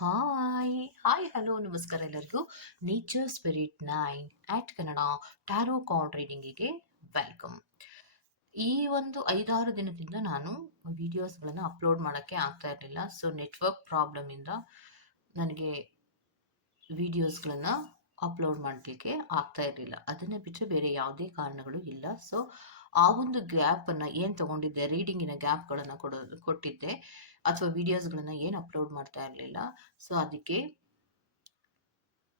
Hi hi, hello, ನಮಸ್ಕಾರ ಎಲ್ಲರಿಗೂ. Nature spirit nine at Kannada tarot card ರೀಡಿಂಗಿಗೆ welcome ಈ ಒಂದು ಐದಾರು ದಿನದಿಂದ ನಾನು ವಿಡಿಯೋಸ್ಗಳನ್ನು ಅಪ್ಲೋಡ್ ಮಾಡೋಕ್ಕೆ ಆಗ್ತಾ ಇರಲಿಲ್ಲ. ಸೊ ನೆಟ್ವರ್ಕ್ ಪ್ರಾಬ್ಲಮಿಂದ ನನಗೆ ವಿಡಿಯೋಸ್ಗಳನ್ನು ಅಪ್ಲೋಡ್ ಮಾಡಲಿಕ್ಕೆ ಆಗ್ತಾ ಇರಲಿಲ್ಲ. ಅದನ್ನು ಬಿಟ್ಟರೆ ಬೇರೆ ಯಾವುದೇ ಕಾರಣಗಳು ಇಲ್ಲ. ಸೊ ಆ ಒಂದು ಗ್ಯಾಪನ್ನು ಏನು ತಗೊಂಡಿದ್ದೆ ರೀಡಿಂಗಿನ ಗ್ಯಾಪ್ಗಳನ್ನು ಕೊಡೋದು, ಕೊಟ್ಟಿದ್ದೆ. ಅಥವಾ ವಿಡಿಯೋಸ್ಗಳನ್ನು ಏನು ಅಪ್ಲೋಡ್ ಮಾಡ್ತಾ ಇರಲಿಲ್ಲ. ಸೊ ಅದಕ್ಕೆ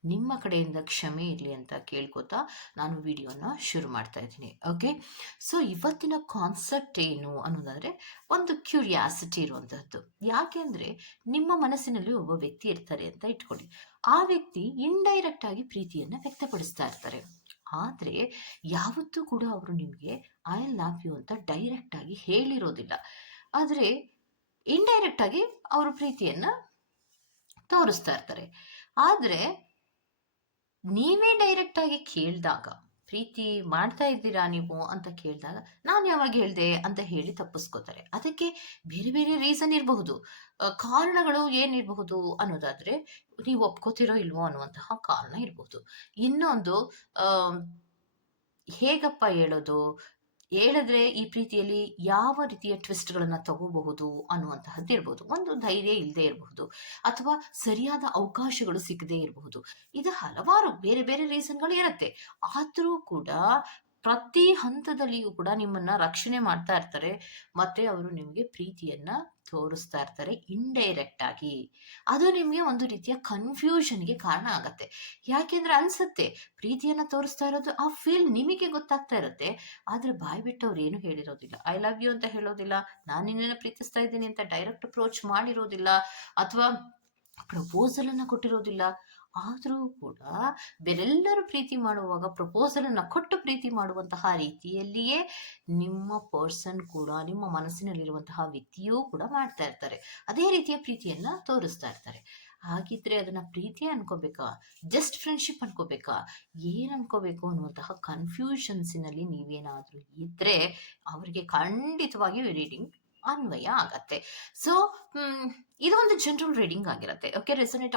ನಿಮ್ಮ ಕಡೆಯಿಂದ ಕ್ಷಮೆ ಇರಲಿ ಅಂತ ಕೇಳ್ಕೊತಾ ನಾನು ವಿಡಿಯೋನ ಶುರು ಮಾಡ್ತಾ ಇದ್ದೀನಿ. ಓಕೆ ಸೊ ಇವತ್ತಿನ ಕಾನ್ಸೆಪ್ಟ್ ಏನು ಅನ್ನೋದಾದರೆ ಒಂದು ಕ್ಯೂರಿಯಾಸಿಟಿ ಇರುವಂತಹದ್ದು. ಯಾಕೆಂದರೆ ನಿಮ್ಮ ಮನಸ್ಸಿನಲ್ಲಿ ಒಬ್ಬ ವ್ಯಕ್ತಿ ಇರ್ತಾರೆ ಅಂತ ಇಟ್ಕೊಳ್ಳಿ. ಆ ವ್ಯಕ್ತಿ ಇಂಡೈರೆಕ್ಟ್ ಆಗಿ ಪ್ರೀತಿಯನ್ನು ವ್ಯಕ್ತಪಡಿಸ್ತಾ ಇರ್ತಾರೆ. ಆದರೆ ಯಾವತ್ತೂ ಕೂಡ ಅವರು ನಿಮಗೆ ಐ ಲವ್ ಯು ಅಂತ ಡೈರೆಕ್ಟ್ ಆಗಿ ಹೇಳಿರೋದಿಲ್ಲ. ಆದರೆ ಇಂಡೈರೆಕ್ಟ್ ಆಗಿ ಅವರು ಪ್ರೀತಿಯನ್ನ ತೋರಿಸ್ತಾ ಇರ್ತಾರೆ. ಆದ್ರೆ ನೀವೇ ಡೈರೆಕ್ಟ್ ಆಗಿ ಕೇಳಿದಾಗ, ಪ್ರೀತಿ ಮಾಡ್ತಾ ಇದ್ದೀರಾ ನೀವು? ಅಂತ ಕೇಳಿದಾಗ, ನಾನು ಯಾವಾಗ ಹೇಳ್ದೆ? ಅಂತ ಹೇಳಿ ತಪ್ಪಿಸ್ಕೋತಾರೆ. ಅದಕ್ಕೆ ಬೇರೆ ಬೇರೆ ರೀಸನ್ ಇರಬಹುದು. ಕಾರಣಗಳು ಏನಿರಬಹುದು ಅನ್ನೋದಾದ್ರೆ, ನೀವು ಒಪ್ಕೋತಿರೋ ಇಲ್ವೋ ಅನ್ನುವಂತಹ ಕಾರಣ ಇರಬಹುದು. ಇನ್ನೊಂದು ಹೇಗಪ್ಪ ಹೇಳೋದು? ಹೇಳಿದ್ರೆ ಈ ಪ್ರೀತಿಯಲ್ಲಿ ಯಾವ ರೀತಿಯ ಟ್ವಿಸ್ಟ್ಗಳನ್ನು ತಗೋಬಹುದು ಅನ್ನುವಂತಹದ್ದು ಇರಬಹುದು ಒಂದು ಧೈರ್ಯ ಇಲ್ಲದೆ ಇರಬಹುದು. ಅಥವಾ ಸರಿಯಾದ ಅವಕಾಶಗಳು ಸಿಗದೇ ಇರಬಹುದು. ಇದು ಹಲವಾರು ಬೇರೆ ಬೇರೆ ರೀಸನ್ಗಳು ಇರುತ್ತೆ. ಆದರೂ ಕೂಡ ಪ್ರತಿ ಹಂತದಲ್ಲಿಯೂ ಕೂಡ ನಿಮ್ಮನ್ನ ರಕ್ಷಣೆ ಮಾಡ್ತಾ ಇರ್ತಾರೆ. ಮತ್ತೆ ಅವರು ನಿಮಗೆ ಪ್ರೀತಿಯನ್ನ ತೋರಿಸ್ತಾ ಇರ್ತಾರೆ ಇಂಡೈರೆಕ್ಟ್ ಆಗಿ. ಅದು ನಿಮಗೆ ಒಂದು ರೀತಿಯ ಕನ್ಫ್ಯೂಷನ್ಗೆ ಕಾರಣ ಆಗತ್ತೆ. ಯಾಕೆಂದ್ರೆ ಅನ್ಸುತ್ತೆ, ಪ್ರೀತಿಯನ್ನ ತೋರಿಸ್ತಾ ಇರೋದು ಆ ಫೀಲ್ ನಿಮಗೆ ಗೊತ್ತಾಗ್ತಾ ಇರುತ್ತೆ. ಆದ್ರೆ ಬಾಯ್ ಬಿಟ್ಟು ಅವ್ರು ಏನು ಹೇಳಿರೋದಿಲ್ಲ. ಐ ಲವ್ ಯು ಅಂತ ಹೇಳೋದಿಲ್ಲ. ನಾನು ನಿನ್ನನ್ನು ಪ್ರೀತಿಸ್ತಾ ಇದ್ದೀನಿ ಅಂತ ಡೈರೆಕ್ಟ್ ಅಪ್ರೋಚ್ ಮಾಡಿರೋದಿಲ್ಲ. ಅಥವಾ ಪ್ರಪೋಸಲ್ ಅನ್ನ ಕೊಟ್ಟಿರೋದಿಲ್ಲ. ಆದರೂ ಕೂಡ ಬೇರೆಲ್ಲರೂ ಪ್ರೀತಿ ಮಾಡುವಾಗ ಪ್ರಪೋಸಲ್ ಅನ್ನ ಕೊಟ್ಟು ಪ್ರೀತಿ ಮಾಡುವಂತಹ ರೀತಿಯಲ್ಲಿಯೇ ನಿಮ್ಮ ಪರ್ಸನ್ ಕೂಡ, ನಿಮ್ಮ ಮನಸ್ಸಿನಲ್ಲಿರುವಂತಹ ವ್ಯಕ್ತಿಯೂ ಕೂಡ ಮಾಡ್ತಾ ಇರ್ತಾರೆ. ಅದೇ ರೀತಿಯ ಪ್ರೀತಿಯನ್ನ ತೋರಿಸ್ತಾ ಇರ್ತಾರೆ. ಹಾಗಿದ್ರೆ ಅದನ್ನ ಪ್ರೀತಿ ಅನ್ಕೋಬೇಕಾ? Just friendship ಅನ್ಕೋಬೇಕಾ? ಏನ್ ಅನ್ಕೋಬೇಕು ಅನ್ನುವಂತಹ ಕನ್ಫ್ಯೂಷನ್ಸಿನಲ್ಲಿ ನೀವೇನಾದ್ರೂ ಇದ್ರೆ ಅವರಿಗೆ ಖಂಡಿತವಾಗಿಯೂ ರೀಡಿಂಗ್ ಅನ್ವಯ ಆಗತ್ತೆ. ಸೊ ಇದು ಒಂದು ಜನರಲ್ ರೀಡಿಂಗ್ ಆಗಿರುತ್ತೆ. Okay resonate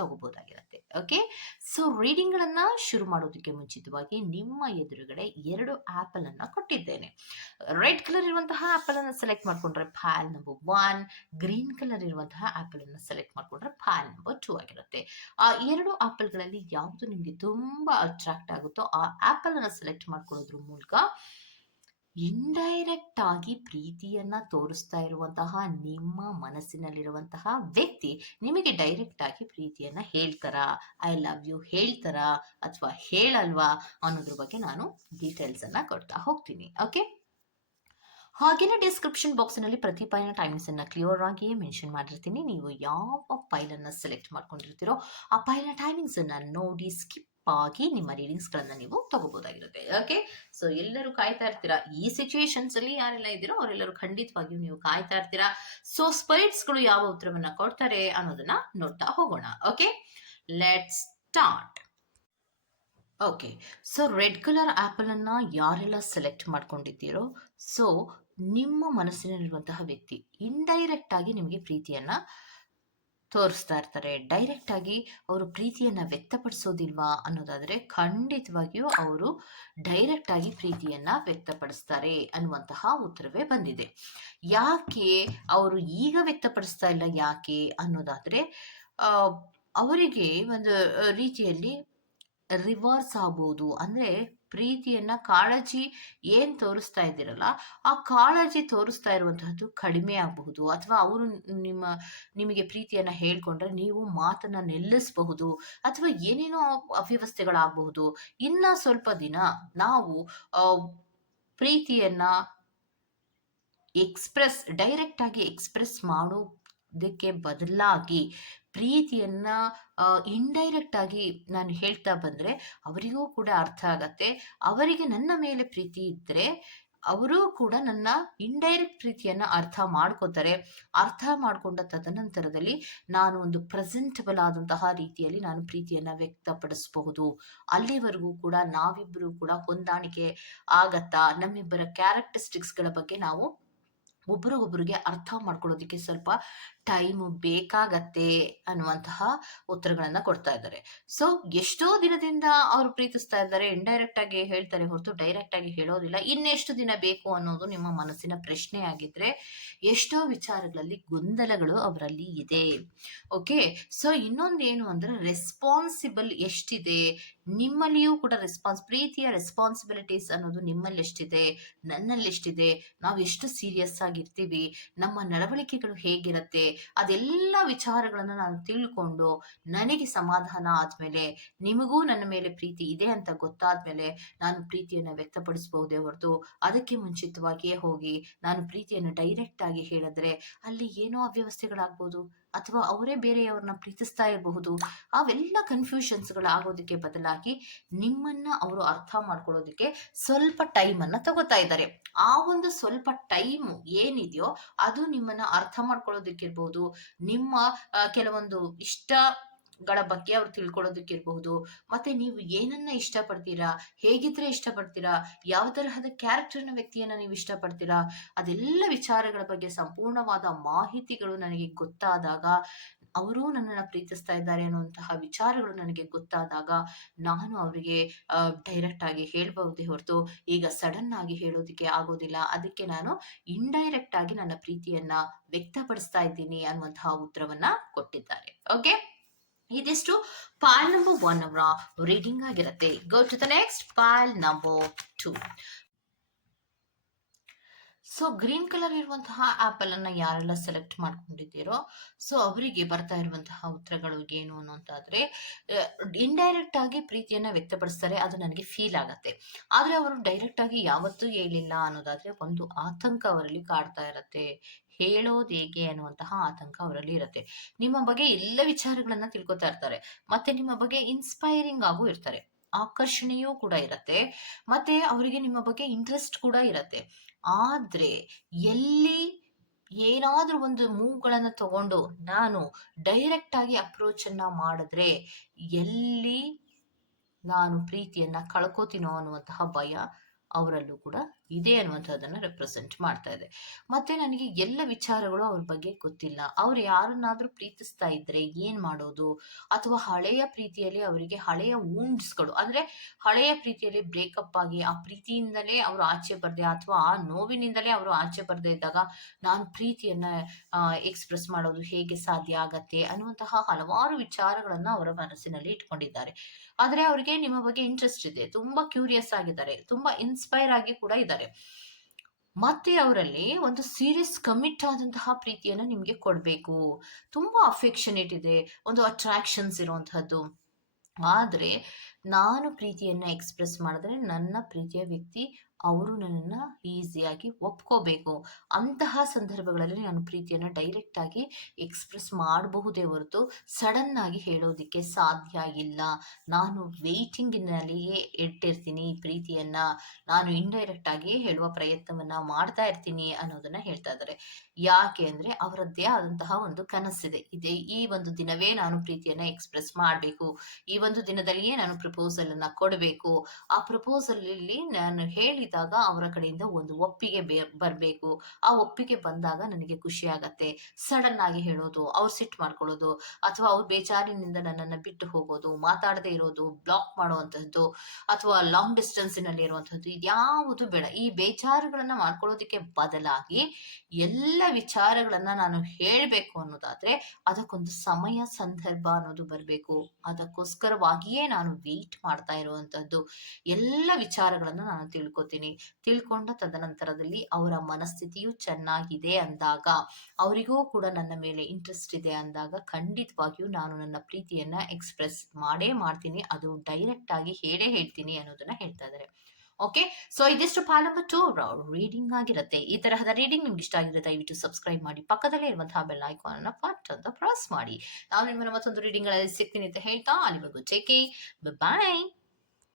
ತಗೋಬಹುದಾಗಿರುತ್ತೆ. ಓಕೆ ಸೊ ರೀಡಿಂಗ್ಗಳನ್ನ ಶುರು ಮಾಡೋದಕ್ಕೆ ಮುಂಚಿತವಾಗಿ ನಿಮ್ಮ ಎದುರುಗಡೆ ಎರಡು ಆಪಲ್ ಅನ್ನ ಕೊಟ್ಟಿದ್ದೇನೆ. ರೆಡ್ ಕಲರ್ ಇರುವಂತಹ ಆಪಲ್ ಅನ್ನ ಸೆಲೆಕ್ಟ್ ಮಾಡ್ಕೊಂಡ್ರೆ pile number one green colour ಇರುವಂತಹ ಆಪಲ್ ಅನ್ನ ಸೆಲೆಕ್ಟ್ ಮಾಡ್ಕೊಂಡ್ರೆ ಫೈಲ್ ನಂಬರ್ ಟೂ ಆಗಿರುತ್ತೆ. ಆ ಎರಡು ಆಪಲ್ಗಳಲ್ಲಿ ಯಾವುದು ನಿಮಗೆ ತುಂಬಾ ಅಟ್ರಾಕ್ಟ್ ಆಗುತ್ತೋ ಆ ಆಪಲ್ ಅನ್ನ ಸೆಲೆಕ್ಟ್ ಮಾಡ್ಕೊಳ್ಳೋದ್ರ ಮೂಲಕ ಇಂಡೈರೆಕ್ಟ್ ಆಗಿ ಪ್ರೀತಿಯನ್ನ ತೋರಿಸ್ತಾ ಇರುವಂತಹ, ನಿಮ್ಮ ಮನಸ್ಸಿನಲ್ಲಿರುವಂತಹ ವ್ಯಕ್ತಿ ನಿಮಗೆ ಡೈರೆಕ್ಟ್ ಆಗಿ ಪ್ರೀತಿಯನ್ನ ಹೇಳ್ತಾರ? ಐ ಲವ್ ಯು ಹೇಳ್ತಾರ? ಅಥವಾ ಹೇಳಲ್ವಾ? ಅನ್ನೋದ್ರ ಬಗ್ಗೆ ನಾನು ಡೀಟೇಲ್ಸ್ ಅನ್ನ ಕೊಡ್ತಾ ಹೋಗ್ತೀನಿ ಓಕೆ ಹಾಗೇನೆ ಡಿಸ್ಕ್ರಿಪ್ಷನ್ ಬಾಕ್ಸ್ನಲ್ಲಿ ಪ್ರತಿ ಫೈಲ್ನ ಟೈಮಿಂಗ್ಸ್ ಅನ್ನ ಕ್ಲಿಯರ್ ಆಗಿಯೇ ಮೆನ್ಷನ್ ಮಾಡಿರ್ತೀನಿ. ನೀವು ಯಾವ ಫೈಲ್ ಅನ್ನ ಸೆಲೆಕ್ಟ್ ಮಾಡ್ಕೊಂಡಿರ್ತೀರೋ, ಆ ಫೈಲ್ನ ಟೈಮಿಂಗ್ಸ್ ಅನ್ನ ನೋಡಿ ಸ್ಕಿಪ್ ಆಗಿ ನಿಮ್ಮ ರೀಡಿಂಗ್ಸ್ ಗಳನ್ನ ನೀವು ತಗೋಬಹುದಾಗಿರುತ್ತೆ ಓಕೆ ಸೊ ಎಲ್ಲರೂ ಕಾಯ್ತಾ ಇರ್ತೀರಾ? ಈ ಸಿಚುವೇಶನ್ಸ್ ಅಲ್ಲಿ ಯಾರೆಲ್ಲ ಇದ್ದೀರೋ ಅವರೆಲ್ಲರೂ ಖಂಡಿತವಾಗಿಯೂ ನೀವು ಕಾಯ್ತಾ ಇರ್ತೀರಾ? ಸೊ ಸ್ಪೈಟ್ಸ್ಗಳು ಯಾವ ಉತ್ತರವನ್ನ ಕೊಡ್ತಾರೆ ಅನ್ನೋದನ್ನ ನೋಡ್ತಾ ಹೋಗೋಣ. Okay let start okay so red colour apple ಅನ್ನ ಯಾರೆಲ್ಲ ಸೆಲೆಕ್ಟ್ ಮಾಡ್ಕೊಂಡಿದ್ದೀರೋ? ಸೊ ನಿಮ್ಮ ಮನಸ್ಸಿನಲ್ಲಿರುವಂತಹ ವ್ಯಕ್ತಿ ಇಂಡೈರೆಕ್ಟ್ ಆಗಿ ನಿಮಗೆ ಪ್ರೀತಿಯನ್ನ ತೋರಿಸ್ತಾ ಇರ್ತಾರೆ. ಡೈರೆಕ್ಟ್ ಆಗಿ ಅವರು ಪ್ರೀತಿಯನ್ನ ವ್ಯಕ್ತಪಡಿಸೋದಿಲ್ವಾ ಅನ್ನೋದಾದ್ರೆ ಖಂಡಿತವಾಗಿಯೂ ಅವರು ಡೈರೆಕ್ಟ್ ಆಗಿ ಪ್ರೀತಿಯನ್ನ ವ್ಯಕ್ತಪಡಿಸ್ತಾರೆ ಅನ್ನುವಂತಹ ಉತ್ತರವೇ ಬಂದಿದೆ. ಯಾಕೆ ಅವರು ಈಗ ವ್ಯಕ್ತಪಡಿಸ್ತಾ ಇಲ್ಲ, ಯಾಕೆ ಅನ್ನೋದಾದ್ರೆ ಅವರಿಗೆ ಒಂದು ರೀತಿಯಲ್ಲಿ ರಿವರ್ಸ್ ಆಗ್ಬೋದು. ಅಂದ್ರೆ ಪ್ರೀತಿಯನ್ನ ಕಾಳಜಿ ಏನ್ ತೋರಿಸ್ತಾ ಇದ್ದೀರಲ್ಲ, ಆ ಕಾಳಜಿ ತೋರಿಸ್ತಾ ಇರುವಂತಹದ್ದು ಕಡಿಮೆ ಆಗಬಹುದು. ಅಥವಾ ಅವರು ನಿಮ್ಮ, ನಿಮಗೆ ಪ್ರೀತಿಯನ್ನ ಹೇಳ್ಕೊಂಡ್ರೆ ನೀವು ಮಾತನ್ನ ನಿಲ್ಲಿಸಬಹುದು. ಅಥವಾ ಏನೇನೋ ಅವ್ಯವಸ್ಥೆಗಳಾಗಬಹುದು. ಇನ್ನ ಸ್ವಲ್ಪ ದಿನ ನಾವು ಪ್ರೀತಿಯನ್ನ ಎಕ್ಸ್ಪ್ರೆಸ್ ಡೈರೆಕ್ಟ್ ಆಗಿ ಎಕ್ಸ್ಪ್ರೆಸ್ ಮಾಡೋದಕ್ಕೆ ಬದಲಾಗಿ ಪ್ರೀತಿಯನ್ನ ಇಂಡೈರೆಕ್ಟ್ ಆಗಿ ನಾನು ಹೇಳ್ತಾ ಬಂದ್ರೆ ಅವರಿಗೂ ಕೂಡ ಅರ್ಥ ಆಗತ್ತೆ. ಅವರಿಗೆ ನನ್ನ ಮೇಲೆ ಪ್ರೀತಿ ಇದ್ರೆ ಅವರು ಕೂಡ ನನ್ನ ಇಂಡೈರೆಕ್ಟ್ ಪ್ರೀತಿಯನ್ನ ಅರ್ಥ ಮಾಡ್ಕೋತಾರೆ. ಅರ್ಥ ಮಾಡ್ಕೊಂಡ ತದನಂತರದಲ್ಲಿ ನಾನು ಒಂದು ಪ್ರೆಸೆಂಟಬಲ್ ಆದಂತಹ ರೀತಿಯಲ್ಲಿ ನಾನು ಪ್ರೀತಿಯನ್ನ ವ್ಯಕ್ತಪಡಿಸಬಹುದು. ಅಲ್ಲಿವರೆಗೂ ಕೂಡ ನಾವಿಬ್ಬರು ಕೂಡ ಹೊಂದಾಣಿಕೆ ಆಗತ್ತಾ? ನಮ್ಮಿಬ್ಬರ ಕ್ಯಾರೆಕ್ಟರಿಸ್ಟಿಕ್ಸ್ಗಳ ಬಗ್ಗೆ ನಾವು ಒಬ್ರಿಗೊಬ್ರಿಗೆ ಅರ್ಥ ಮಾಡ್ಕೊಳ್ಳೋದಕ್ಕೆ ಸ್ವಲ್ಪ ಟೈಮ್ ಬೇಕಾಗತ್ತೆ ಅನ್ನುವಂತಹ ಉತ್ತರಗಳನ್ನ ಕೊಡ್ತಾ ಇದ್ದಾರೆ. ಸೊ, ಎಷ್ಟೋ ದಿನದಿಂದ ಅವರು ಪ್ರೀತಿಸ್ತಾ ಇದ್ದಾರೆ. ಇಂಡೈರೆಕ್ಟ್ ಆಗಿ ಹೇಳ್ತಾರೆ ಹೊರತು ಡೈರೆಕ್ಟ್ ಆಗಿ ಹೇಳೋದಿಲ್ಲ. ಇನ್ನೆಷ್ಟು ದಿನ ಬೇಕು ಅನ್ನೋದು ನಿಮ್ಮ ಮನಸ್ಸಿನ ಪ್ರಶ್ನೆ ಆಗಿದ್ರೆ ಎಷ್ಟೋ ವಿಚಾರಗಳಲ್ಲಿ ಗೊಂದಲಗಳು ಅವರಲ್ಲಿ ಇದೆ. ಓಕೆ ಸೊ ಇನ್ನೊಂದು ಏನು ಅಂದ್ರೆ ರೆಸ್ಪಾನ್ಸಿಬಲ್ ಎಷ್ಟಿದೆ? ನಿಮ್ಮಲ್ಲಿಯೂ ಕೂಡ ರೆಸ್ಪಾನ್ಸ್ ಪ್ರೀತಿಯ ರೆಸ್ಪಾನ್ಸಿಬಿಲಿಟೀಸ್ ಅನ್ನೋದು ನಿಮ್ಮಲ್ಲಿ ಎಷ್ಟಿದೆ? ನನ್ನಲ್ಲಿ ಎಷ್ಟಿದೆ? ನಾವು ಎಷ್ಟು ಸೀರಿಯಸ್ ಆಗಿರ್ತೀವಿ, ನಮ್ಮ ನಡವಳಿಕೆಗಳು ಹೇಗಿರುತ್ತೆ, ಅದೆಲ್ಲ ವಿಚಾರಗಳನ್ನ ನಾನು ತಿಳ್ಕೊಂಡು ನನಗೆ ಸಮಾಧಾನ ಆದ್ಮೇಲೆ, ನಿಮಗೂ ನನ್ನ ಮೇಲೆ ಪ್ರೀತಿ ಇದೆ ಅಂತ ಗೊತ್ತಾದ್ಮೇಲೆ ನಾನು ಪ್ರೀತಿಯನ್ನು ವ್ಯಕ್ತಪಡಿಸಬಹುದೇ ಹೊರತು ಅದಕ್ಕೆ ಮುಂಚಿತವಾಗಿಯೇ ಹೋಗಿ ನಾನು ಪ್ರೀತಿಯನ್ನು ಡೈರೆಕ್ಟ್ ಆಗಿ ಹೇಳಿದ್ರೆ ಅಲ್ಲಿ ಏನೋ ಅವ್ಯವಸ್ಥೆಗಳಾಗ್ಬೋದು. ಅಥವಾ ಅವರೇ ಬೇರೆಯವ್ರನ್ನ ಪ್ರೀತಿಸ್ತಾ ಇರಬಹುದು. ಅವೆಲ್ಲ ಕನ್ಫ್ಯೂಷನ್ಸ್ಗಳು ಆಗೋದಕ್ಕೆ ಬದಲಾಗಿ ನಿಮ್ಮನ್ನ ಅವರು ಅರ್ಥ ಮಾಡ್ಕೊಳ್ಳೋದಕ್ಕೆ ಸ್ವಲ್ಪ ಟೈಮ್ ಅನ್ನ ತಗೋತಾ ಇದ್ದಾರೆ. ಆ ಒಂದು ಸ್ವಲ್ಪ ಟೈಮ್ ಏನಿದೆಯೋ ಅದು ನಿಮ್ಮನ್ನ ಅರ್ಥ ಮಾಡ್ಕೊಳ್ಳೋದಕ್ಕಿರ್ಬಹುದು ನಿಮ್ಮ ಕೆಲವೊಂದು ಕೆಲವೊಂದು ಇಷ್ಟಗಳ ಬಗ್ಗೆ ಅವ್ರು ತಿಳ್ಕೊಳ್ಳೋದಕ್ಕಿರ್ಬಹುದು. ಮತ್ತೆ ನೀವು ಏನನ್ನ ಇಷ್ಟಪಡ್ತೀರಾ? ಹೇಗಿದ್ರೆ ಇಷ್ಟಪಡ್ತೀರಾ? ಯಾವ ತರಹದ ಕ್ಯಾರೆಕ್ಟರ್ನ ವ್ಯಕ್ತಿಯನ್ನ ನೀವು ಇಷ್ಟಪಡ್ತೀರಾ? ಅದೆಲ್ಲ ವಿಚಾರಗಳ ಬಗ್ಗೆ ಸಂಪೂರ್ಣವಾದ ಮಾಹಿತಿಗಳು ನನಗೆ ಗೊತ್ತಾದಾಗ, ಅವರು ನನ್ನನ್ನು ಪ್ರೀತಿಸ್ತಾ ಇದ್ದಾರೆ ಅನ್ನುವಂತಹ ವಿಚಾರಗಳು ನನಗೆ ಗೊತ್ತಾದಾಗ ನಾನು ಅವರಿಗೆ ಡೈರೆಕ್ಟ್ ಆಗಿ ಹೇಳ್ಬಹುದೇ ಹೊರತು ಈಗ ಸಡನ್ ಆಗಿ ಹೇಳೋದಕ್ಕೆ ಆಗೋದಿಲ್ಲ. ಅದಕ್ಕೆ ನಾನು ಇಂಡೈರೆಕ್ಟ್ ಆಗಿ ನನ್ನ ಪ್ರೀತಿಯನ್ನ ವ್ಯಕ್ತಪಡಿಸ್ತಾ ಇದ್ದೀನಿ ಅನ್ನುವಂತಹ ಉತ್ತರವನ್ನ ಕೊಟ್ಟಿದ್ದಾರೆ. ಓಕೆ ಇದಿಷ್ಟು ಪಾಲ್ ನಂಬರ್ ಒನ್ ಅವರ ರೀಡಿಂಗ್ ಆಗಿರುತ್ತೆ. Go to the next pile number two so green colour ಇರುವಂತಹ ಆಪಲ್ ಅನ್ನ ಯಾರೆಲ್ಲ ಸೆಲೆಕ್ಟ್ ಮಾಡ್ಕೊಂಡಿದ್ದೀರೋ ಸೊ ಅವರಿಗೆ ಬರ್ತಾ ಇರುವಂತಹ ಉತ್ತರಗಳು ಏನು ಅನ್ನೋಂತಾದ್ರೆ ಇಂಡೈರೆಕ್ಟ್ ಆಗಿ ಪ್ರೀತಿಯನ್ನ ವ್ಯಕ್ತಪಡಿಸ್ತಾರೆ, ಅದು ನನಗೆ ಫೀಲ್ ಆಗತ್ತೆ. ಆದ್ರೆ ಅವರು ಡೈರೆಕ್ಟ್ ಆಗಿ ಯಾವತ್ತೂ ಹೇಳಿಲ್ಲ ಅನ್ನೋದಾದ್ರೆ ಒಂದು ಆತಂಕ ಅವರಲ್ಲಿ ಕಾಡ್ತಾ ಇರತ್ತೆ. ಹೇಳೋದು ಹೇಗೆ ಅನ್ನುವಂತಹ ಆತಂಕ ಅವರಲ್ಲಿ ಇರುತ್ತೆ. ನಿಮ್ಮ ಬಗ್ಗೆ ಎಲ್ಲ ವಿಚಾರಗಳನ್ನ ತಿಳ್ಕೊತಾ ಇರ್ತಾರೆ. ಮತ್ತೆ ನಿಮ್ಮ ಬಗ್ಗೆ ಇನ್ಸ್ಪೈರಿಂಗ್ ಆಗೂ ಇರ್ತಾರೆ. ಆಕರ್ಷಣೆಯೂ ಕೂಡ ಇರತ್ತೆ. ಮತ್ತೆ ಅವರಿಗೆ ನಿಮ್ಮ ಬಗ್ಗೆ ಇಂಟ್ರೆಸ್ಟ್ ಕೂಡ ಇರತ್ತೆ. ಆದ್ರೆ ಎಲ್ಲಿ ಏನಾದ್ರೂ ಒಂದು ಮೂವ್ಗಳನ್ನ ತಗೊಂಡು ನಾನು ಡೈರೆಕ್ಟ್ ಆಗಿ ಅಪ್ರೋಚ್ ಅನ್ನ ಮಾಡಿದ್ರೆ ಎಲ್ಲಿ ನಾನು ಪ್ರೀತಿಯನ್ನ ಕಳ್ಕೋತೀನೋ ಅನ್ನುವಂತಹ ಭಯ ಅವರಲ್ಲೂ ಕೂಡ ಇದೆ ಅನ್ನುವಂಥದ್ದನ್ನ ರೆಪ್ರೆಸೆಂಟ್ ಮಾಡ್ತಾ ಇದೆ. ಮತ್ತೆ ನನಗೆ ಎಲ್ಲ ವಿಚಾರಗಳು ಅವ್ರ ಬಗ್ಗೆ ಗೊತ್ತಿಲ್ಲ. ಅವ್ರು ಯಾರನ್ನಾದ್ರೂ ಪ್ರೀತಿಸ್ತಾ ಇದ್ರೆ ಏನ್ ಮಾಡೋದು? ಅಥವಾ ಹಳೆಯ ಪ್ರೀತಿಯಲ್ಲಿ ಅವರಿಗೆ ಹಳೆಯ ವೂಂಡ್ಸ್ಗಳು ಅಂದ್ರೆ ಹಳೆಯ ಪ್ರೀತಿಯಲ್ಲಿ ಬ್ರೇಕಪ್ ಆಗಿ ಆ ಪ್ರೀತಿಯಿಂದಲೇ ಅವರು ಆಚೆ ಬರ್ದೆ ಅಥವಾ ಆ ನೋವಿನಿಂದಲೇ ಅವರು ಆಚೆ ಬರ್ದೇ ಇದ್ದಾಗ ನಾನು ಪ್ರೀತಿಯನ್ನ ಎಕ್ಸ್ಪ್ರೆಸ್ ಮಾಡೋದು ಹೇಗೆ ಸಾಧ್ಯ ಆಗತ್ತೆ ಅನ್ನುವಂತಹ ಹಲವಾರು ವಿಚಾರಗಳನ್ನ ಅವರ ಮನಸ್ಸಿನಲ್ಲಿ ಇಟ್ಕೊಂಡಿದ್ದಾರೆ. ಆದ್ರೆ ಅವರಿಗೆ ನಿಮ್ಮ ಬಗ್ಗೆ ಇಂಟ್ರೆಸ್ಟ್ ಇದೆ. ತುಂಬಾ ಕ್ಯೂರಿಯಸ್ ಆಗಿದ್ದಾರೆ. ತುಂಬಾ ಇನ್ಸ್ಪೈರ್ ಆಗಿ ಕೂಡ ಇದ್ದಾರೆ. ಮತ್ತೆ ಅವರಲ್ಲಿ ಒಂದು ಸೀರಿಯಸ್ ಕಮಿಟ್ ಆದಂತಹ ಪ್ರೀತಿಯನ್ನ ನಿಮ್ಗೆ ಕೊಡ್ಬೇಕು. ತುಂಬಾ ಅಫೆಕ್ಷನೇಟ್ ಇದೆ, ಒಂದು ಅಟ್ರಾಕ್ಷನ್ಸ್ ಇರುವಂತಹದ್ದು. ಆದ್ರೆ ನಾನು ಪ್ರೀತಿಯನ್ನ ಎಕ್ಸ್ಪ್ರೆಸ್ ಮಾಡಿದ್ರೆ ನನ್ನ ಪ್ರೀತಿಯ ವ್ಯಕ್ತಿ ಅವರು ನನ್ನನ್ನ ಈಸಿಯಾಗಿ ಒಪ್ಕೋಬೇಕು. ಅಂತಹ ಸಂದರ್ಭಗಳಲ್ಲಿ ನಾನು ಪ್ರೀತಿಯನ್ನ ಡೈರೆಕ್ಟ್ ಆಗಿ ಎಕ್ಸ್ಪ್ರೆಸ್ ಮಾಡಬಹುದೇ ಹೊರತು ಸಡನ್ ಆಗಿ ಹೇಳೋದಿಕ್ಕೆ ಸಾಧ್ಯ ಇಲ್ಲ. ನಾನು ವೆಯ್ಟಿಂಗಿನಲ್ಲಿಯೇ ಇಟ್ಟಿರ್ತೀನಿ ಪ್ರೀತಿಯನ್ನ. ನಾನು ಇಂಡೈರೆಕ್ಟ್ ಆಗಿ ಹೇಳುವ ಪ್ರಯತ್ನವನ್ನ ಮಾಡ್ತಾ ಇರ್ತೀನಿ ಅನ್ನೋದನ್ನ ಹೇಳ್ತಾ ಇದ್ದಾರೆ. ಯಾಕೆ ಅಂದ್ರೆ ಅವರದ್ದೇ ಆದಂತಹ ಒಂದು ಕನಸಿದೆ. ಇದೆ ಈ ಒಂದು ದಿನವೇ ನಾನು ಪ್ರೀತಿಯನ್ನ ಎಕ್ಸ್ಪ್ರೆಸ್ ಮಾಡಬೇಕು. ಈ ಒಂದು ದಿನದಲ್ಲಿಯೇ ನಾನು ಪ್ರಪೋಸಲ್ ಅನ್ನ ಕೊಡಬೇಕು. ಆ ಪ್ರಪೋಸಲ್ ಅಲ್ಲಿ ನಾನು ಹೇಳಿದಾಗ ಅವರ ಕಡೆಯಿಂದ ಒಂದು ಒಪ್ಪಿಗೆ ಬರಬೇಕು. ಆ ಒಪ್ಪಿಗೆ ಬಂದಾಗ ನನಗೆ ಖುಷಿ ಆಗತ್ತೆ. ಸಡನ್ ಆಗಿ ಹೇಳೋದು, ಅವ್ರು ಸಿಟ್ ಮಾಡ್ಕೊಳ್ಳೋದು, ಅಥವಾ ಅವ್ರು ಬೇಜಾರಿನಿಂದ ನನ್ನನ್ನ ಬಿಟ್ಟು ಹೋಗೋದು, ಮಾತಾಡದೆ ಇರೋದು ಬ್ಲಾಕ್ ಮಾಡುವಂತಹದ್ದು, ಅಥವಾ ಲಾಂಗ್ ಡಿಸ್ಟೆನ್ಸಿನಲ್ಲಿ ಇರುವಂತಹದ್ದು ಇದ್ಯಾವುದು ಬೇಡ. ಈ ಬೇಜಾರುಗಳನ್ನ ಮಾಡ್ಕೊಳ್ಳೋದಕ್ಕೆ ಬದಲಾಗಿ ಎಲ್ಲ ವಿಚಾರಗಳನ್ನ ನಾನು ಹೇಳಬೇಕು ಅನ್ನೋದಾದ್ರೆ, ಅದಕ್ಕೊಂದು ಸಮಯ, ಸಂದರ್ಭ ಅನ್ನೋದು ಬರಬೇಕು. ಅದಕ್ಕೋಸ್ಕರವಾಗಿಯೇ ನಾನು ವೇಟ್ ಮಾಡ್ತಾ ಇರುವಂತಹದ್ದು. ಎಲ್ಲ ವಿಚಾರಗಳನ್ನ ನಾನು ತಿಳ್ಕೊತೀನಿ. ತಿಳ್ಕೊಂಡ ತದನಂತರದಲ್ಲಿ ಅವರ ಮನಸ್ಥಿತಿಯು ಚೆನ್ನಾಗಿದೆ ಅಂದಾಗ, ಅವರಿಗೂ ಕೂಡ ನನ್ನ ಮೇಲೆ ಇಂಟ್ರೆಸ್ಟ್ ಇದೆ ಅಂದಾಗ ಖಂಡಿತವಾಗಿಯೂ ನಾನು ನನ್ನ ಪ್ರೀತಿಯನ್ನ ಎಕ್ಸ್ಪ್ರೆಸ್ ಮಾಡೇ ಮಾಡ್ತೀನಿ. ಅದು ಡೈರೆಕ್ಟ್ ಆಗಿ ಹೇಳೇ ಹೇಳ್ತೀನಿ ಅನ್ನೋದನ್ನ ಹೇಳ್ತಾ ಇದ್ದಾರೆ. ಓಕೆ ಸೊ ಇದಿಷ್ಟು ಪಾಲ್ ನಂಬರ್ ಟು ರೀಡಿಂಗ್ ಆಗಿರುತ್ತೆ. ಈ ತರಹದ ರೀಡಿಂಗ್ ನಿಮ್ಗೆ ಇಷ್ಟ ಆಗಿದ್ರೆ ದಯವಿಟ್ಟು ಸಬ್ಸ್ಕ್ರೈಬ್ ಮಾಡಿ. ಪಕ್ಕದಲ್ಲೇ ಇರುವಂತಹ ಬೆಲ್ ಐಕಾನ್ ಅನ್ನ ಫಟ್ ಅಂತ ಪ್ರೆಸ್ ಮಾಡಿ. ನಾವು ನಿಮ್ಮನ್ನ ಮತ್ತೊಂದು ರೀಡಿಂಗ್ಗಳಲ್ಲಿ ಸಿಗ್ತೀನಿ ಅಂತ ಹೇಳ್ತಾ, ಅಲ್ಲಿವರೆಗೂ ಚೇಕಿ ಬಾಯ್